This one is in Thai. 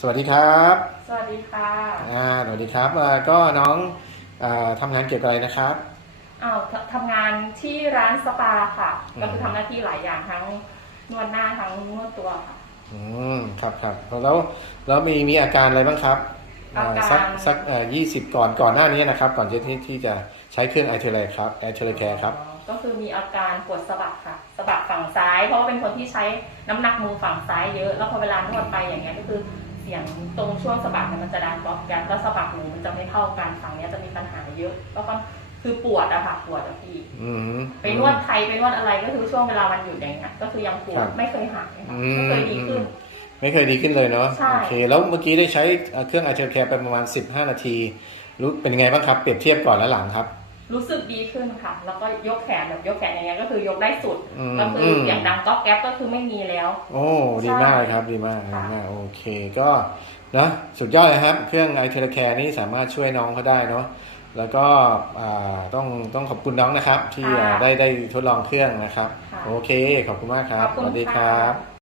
สวัสดีครับ สวัสดีค่ะอ่าสวัสดีครับอ่าก็น้องอ่าทำงานเกี่ยวกับอะไรนะครับ อ้าวททำงานที่ร้านสปาค่ะ อืม ก็คือทำหน้าที่หลายอย่างทั้งนวดหน้าทั้งนวดตัวค่ะ อืมครับครับแล้วแล้วมีมีอาการอะไรบ้างครับอาการ สักสักยี่สิบก่อนก่อนหน้านี้นะครับ ก่อนที่ที่ที่จะใช้เครื่องไอเทเลครับไอเทเลแคร์ครับอ๋อก็คือมีอาการปวดสะบักค่ะสะบักฝั่งซ้าย เพราะว่าเป็นคนที่ใช้น้ำหนักมือฝั่งซ้ายเยอะ แล้วพอเวลานวดไปอย่างเงี้ยก็คือเสียงตรงช่วงสะบักเนี่ยมันจะดังก๊อบแก๊บแล้วสะบักหนูมันจะไม่เท่ากันฝั่งเนี้ยจะมีปัญหาเยอะแล้วก็คือปวดอะค่ะปวดอะพี่อืม ไปนวดไทยไปนวดอะไรก็คือช่วงเวลาวันหยุดอย่างเงี้ยก็คือยังปวครัดบไม่เคยหายค่ะอืมไม่เคยดีขึ้น ไม่เคยดีขึ้นเลยเนาะใช่ โอเค แล้วเมื่อกี้ได้ใช้เอ่อเครื่องไอเทเลแคร์ไปประมาณ 15 นาที รู้เป็นยังไงบ้างครับ เปรียบเทียบก่อนและหลังครับ รู้สึกดีขึ้นค่ะ แล้วก็ยกแขนแบบยกแขนอย่างเงี้ยก็คือยกได้สุด อืมก็คืออม เสียงดังก๊อบแก๊บก็คือไม่มีแล้ว โอ้ ดีมากเลยครับ ดีมากดีค่ะ มาก โอเค ก็นะสุดยอดเลยครับ เครื่องไอเทเลแคร์นี่สามารถช่วยน้องเขาได้เนาะ แล้วก็อ่าต้องต้องขอบคุณน้องนะครับ ที่อ่าได้ได้ทดลองเครื่องนะครับ ค่ะโอเค ขอบคุณมากครับ ขอบคุณสวัสดีคค่ะ รับ